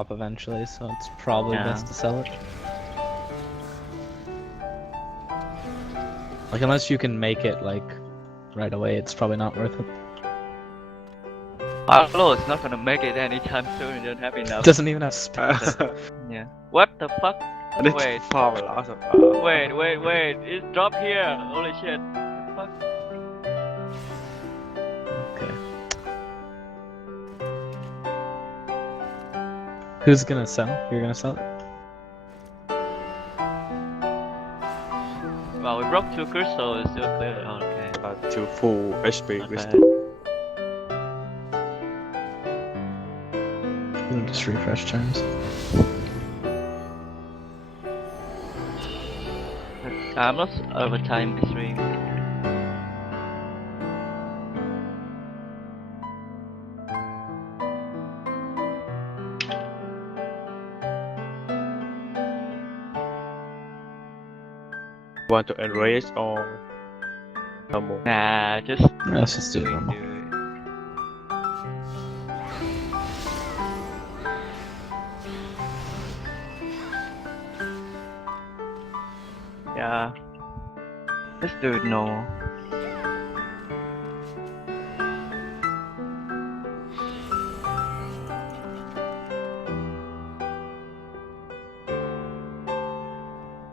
up eventually, so it's probably Yeah. best to sell it. Like, unless you can make it, like, right away, it's probably not worth it. Paolo is not gonna make it anytime soon, you don't have enough. Doesn't even have space. Yeah. What the fuck? I need Wait. to farm a lot of Wait, it's dropped here. Holy shit. What the fuck? Okay. Who's gonna sell? You're gonna sell it? Well, we broke 2 crystals, it's still clear. Oh, okay. to full HP Okay. crystal. You can just refresh terms. I'm not overtime this stream. Want to enrage or normal? Nah, just Let's just do it normal. Yeah. Let's do it no.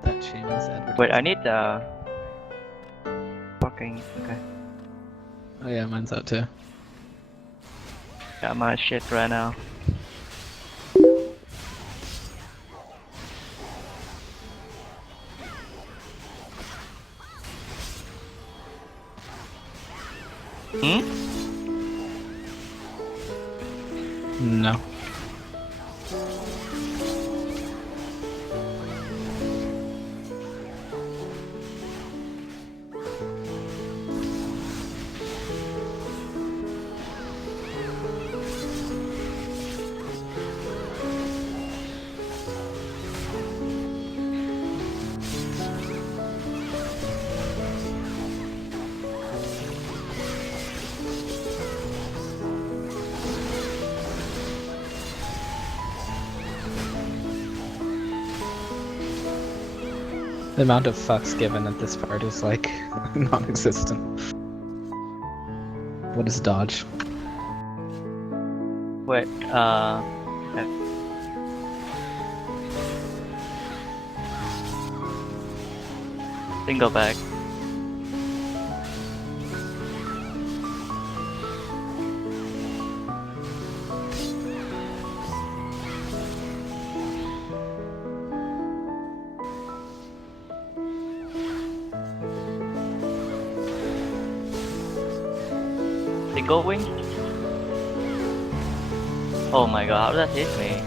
That changes advertising. Wait, I need fucking okay. Oh yeah, mine's out too. Got my shit right now. Hmm? No. The amount of fucks given at this part is like non-existent. What is dodge? Wait, single back. Single wing? Oh my god, how does that hit me?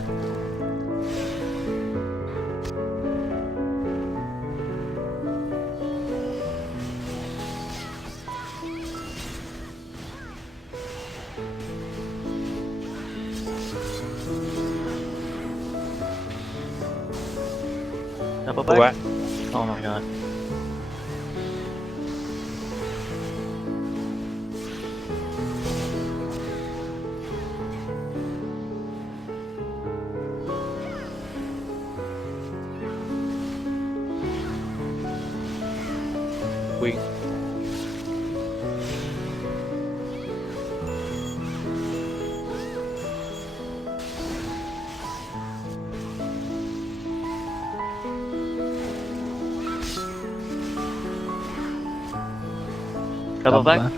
Double back? What? Oh my god. Win. Double back?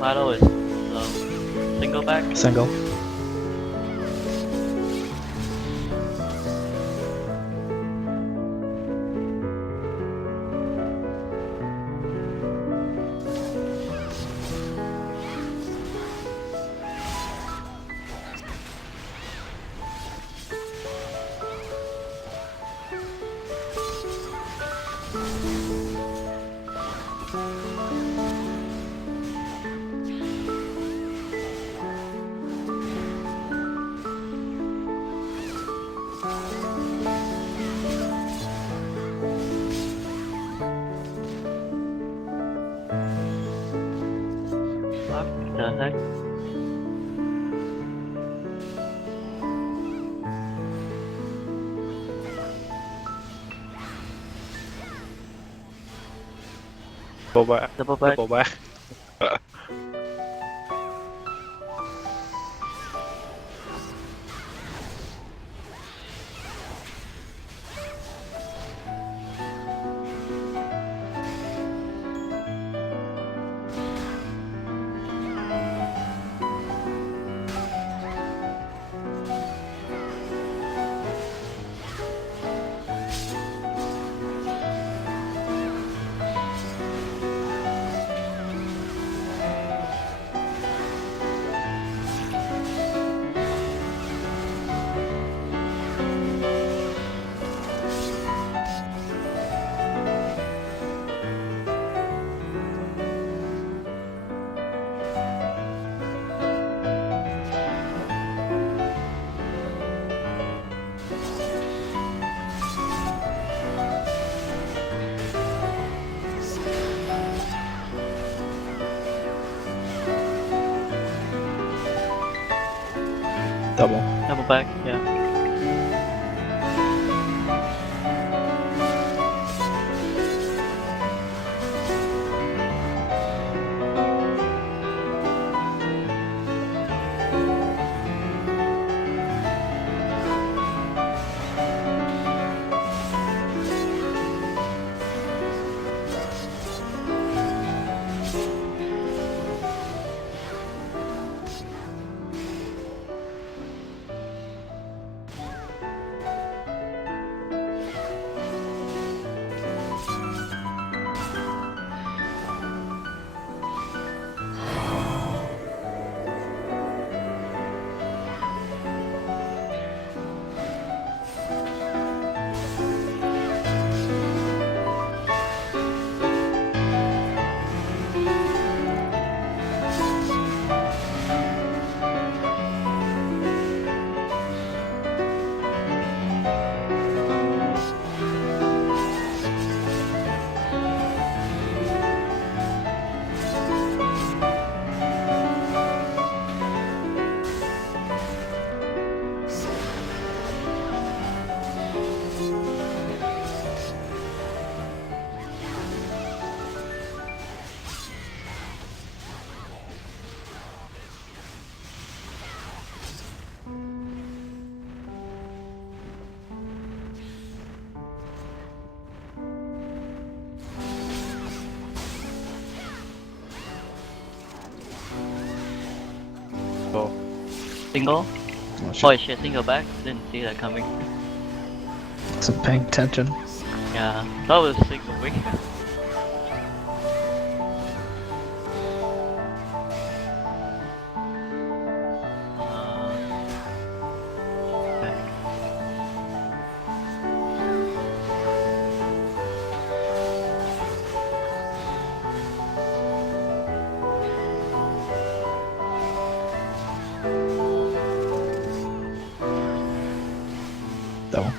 Paddle is low. Single back? Single. What the heck? Double back. Double back. Double back. Double. Double back, yeah. Go. Single? Oh, shit. Oh shit, single back. Didn't see that coming. Wasn't paying attention. Yeah, that was single wing. Okay. Double.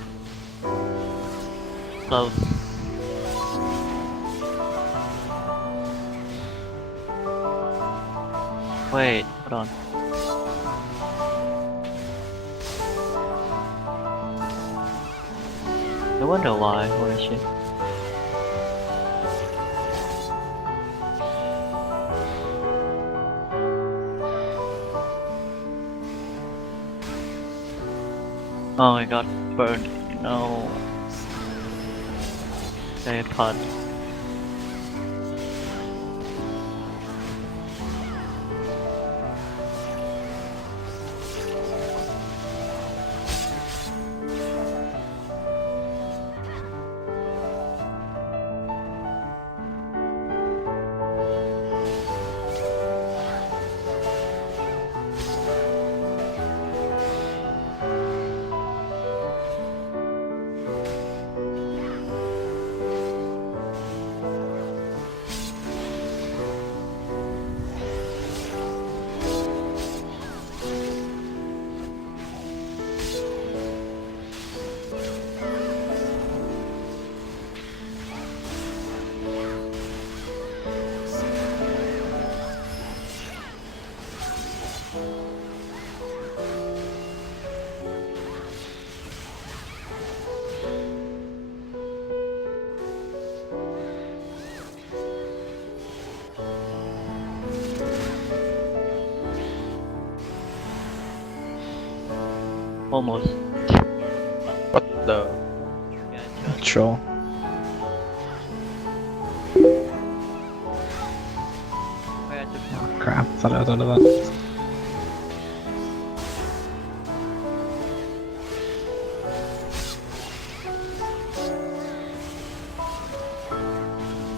Close. Wait, hold on. I wonder why. Holy shit. Oh, I got burned. No. Okay, pod. Almost. What the? Yeah, just. Troll. Where to Oh, crap. Thought I was out of that.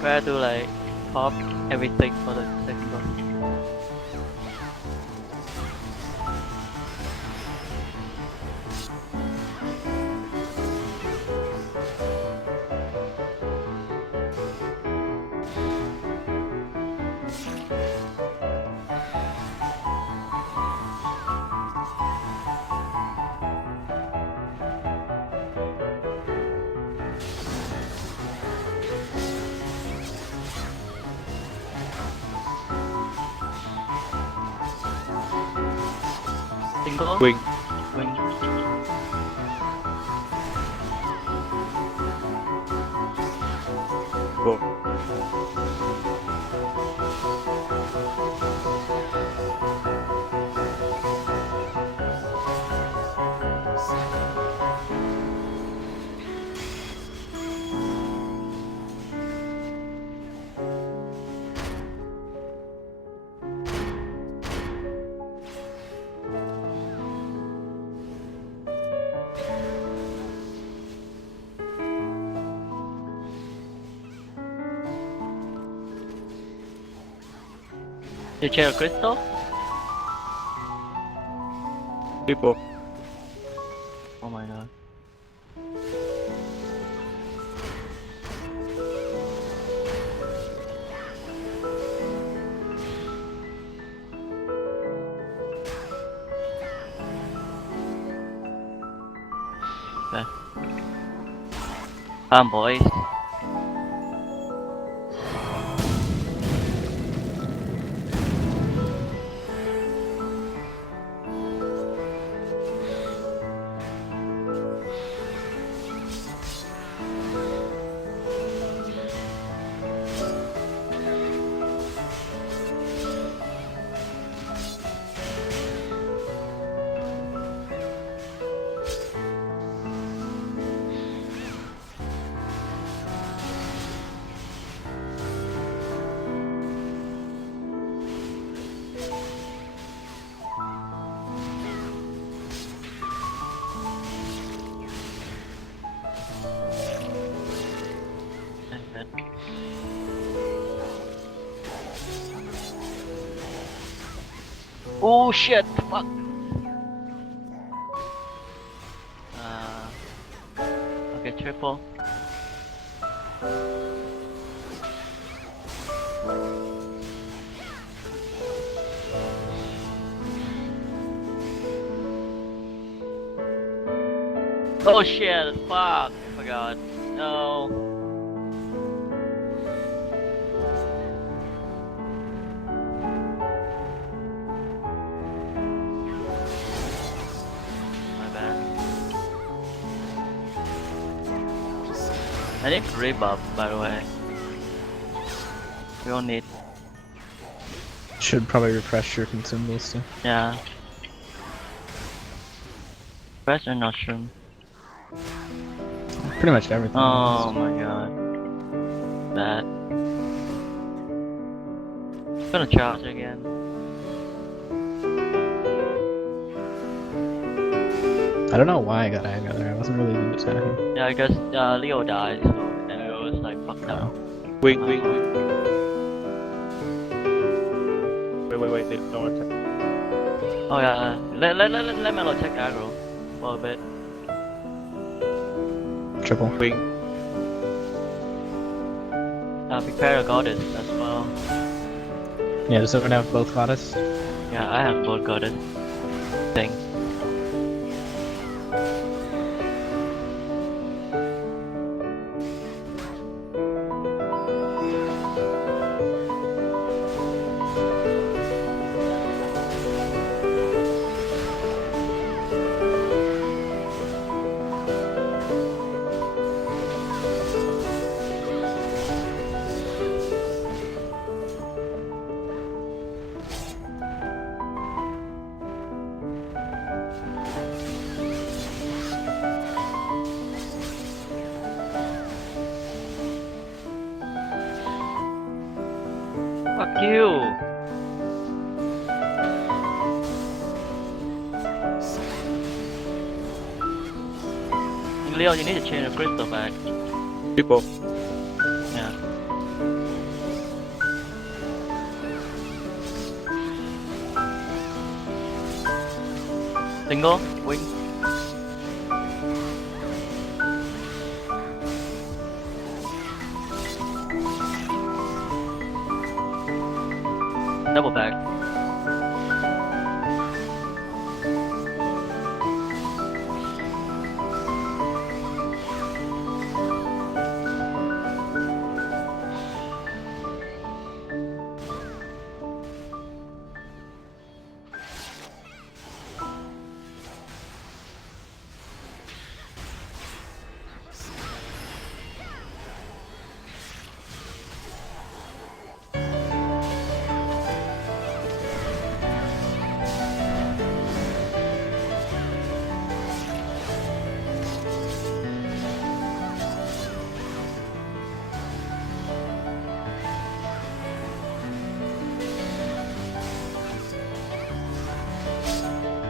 Where to like pop everything for the second one. Single? Wing. Wing. Go. You check a crystal? People. Oh my god. Okay. Boys. Oh shit! Fuck! Okay, triple. Oh shit! Fuck! I forgot. No. My bad. I need to rebuff, by the way. We don't need. Should probably refresh your consumables too. Yeah. Fresh and mushroom. Pretty much everything. Oh my god. That. Gonna charge again. I don't know why I got Ag there. I wasn't really even attacking. Yeah, I guess Leo died, so and it was like fucked up. No. Wing. Wait. They don't attack. Oh yeah, let Melo check aggro for a bit. Triple. Wing. Prepare a goddess as well. Yeah, does everyone have both goddess? Yeah, I have both goddess thing. you. Leo, you need to change the crystal back. Triple. Yeah. Single, wing. Double back.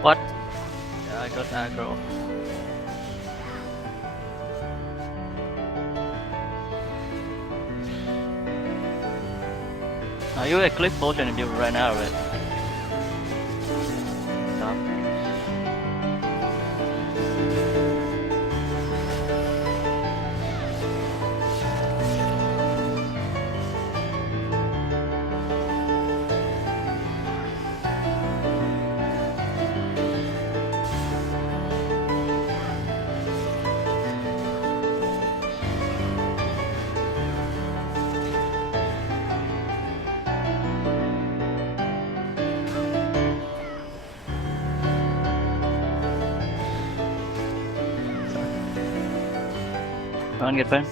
What? Yeah, I got aggro. You a click potion and you ran out of it. Stop. Go on, get back.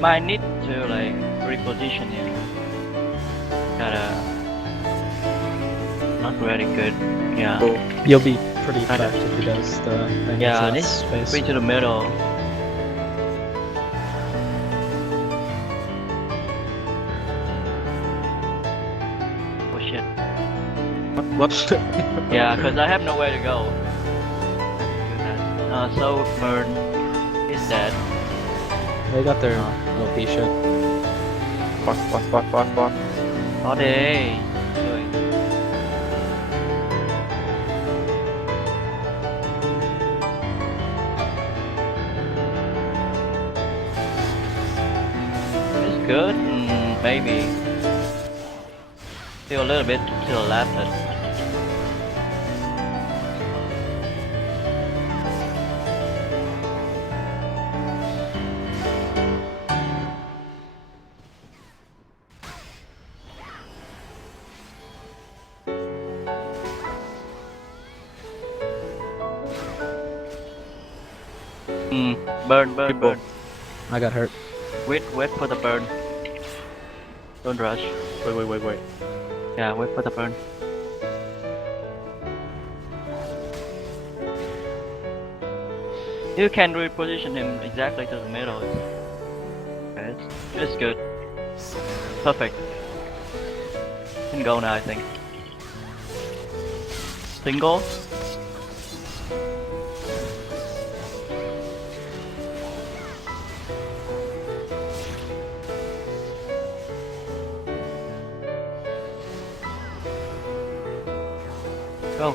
Might need to like reposition him. Gotta not very good. Yeah. Cool. You'll be pretty fucked if he does the thing. Yeah, with need less space. bring to the middle. Oh shit. What? Yeah, cause I have nowhere to go. So Burn is dead. They got their OP shit. What? Có đi. Rồi. It's good, maybe. Still a little bit to the left. Burn. I got hurt. Wait for the burn. Don't rush. Wait. Yeah, wait for the burn. You can reposition him exactly to the middle. Okay, it's good. Perfect. Can go now, I think. Single.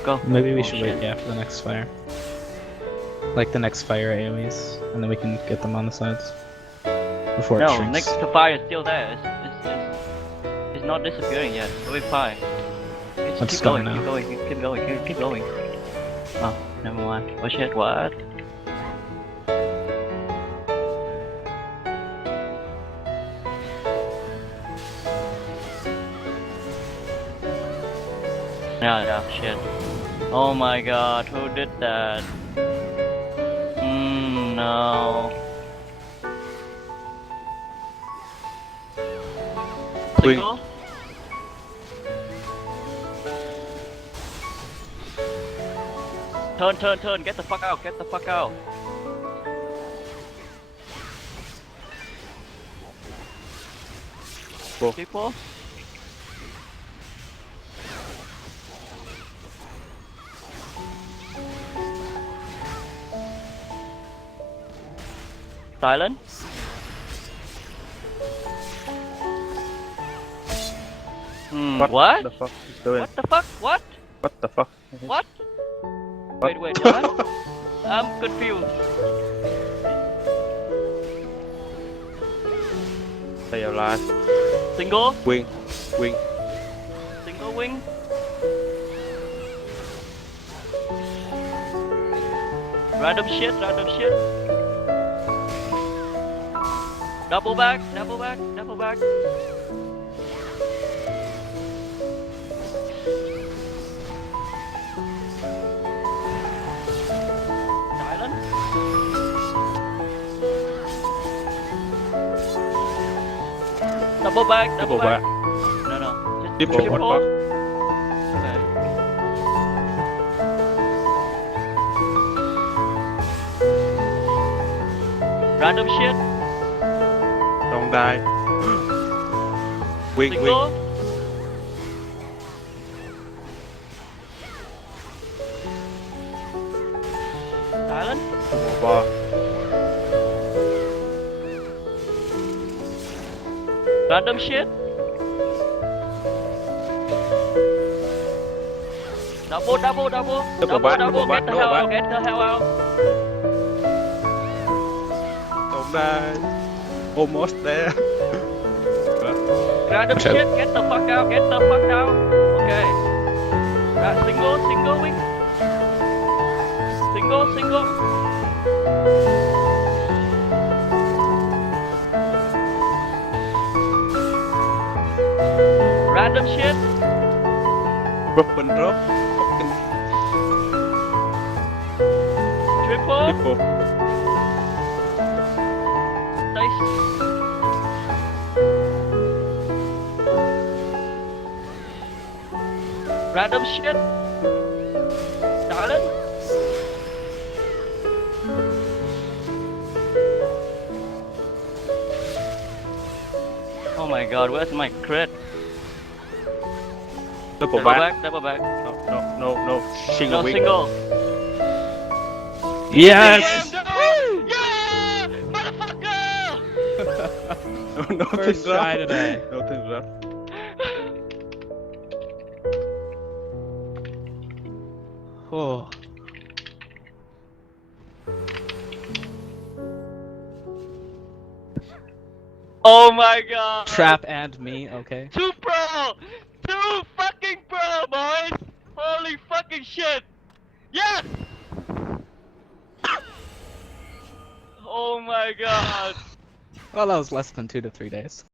Go. Maybe we Oh, should shit. wait, yeah, for the next fire. Like the next fire AoEs, and then we can get them on the sides. Before it No, shrinks. next to fire is still there. It's not disappearing yet. We'll be fine. Let's Keep go going, now. keep going. Oh, never mind. Oh shit, what? Yeah, shit. Oh my god, who did that? No. Wing. Single? Turn, get the fuck out, get the fuck out. Go. People? Silent? What? the fuck is doing? What the fuck? What? What the fuck? What? Wait, what? I'm confused. Stay alive. Single? Wing. Single wing? Random shit. Double back. Silent? Double back. Double back. No. Just Triple. triple. What Okay. Random shit. Don't die. Wing. Single. Silent. Bar. Random shit. Double. Double back. Get the hell out. Get the hell out. Don't die. Almost there. Random Watch out. shit. Get the fuck out. Okay. Single wing. Single. Random shit. Broken drop. Fucking Triple. triple. Dice. Random shit. Silent. Oh my god, where's my crit? Double back. Double back. No. Single No, wing. single. Yes! Yeah! Motherfucker! First try today. Nothing left. Oh. Oh my god! Trap and me, okay. 2 pro! 2 fucking pro, boys! Holy fucking shit! Yes! Oh my god! Well, that was less than 2 to 3 days.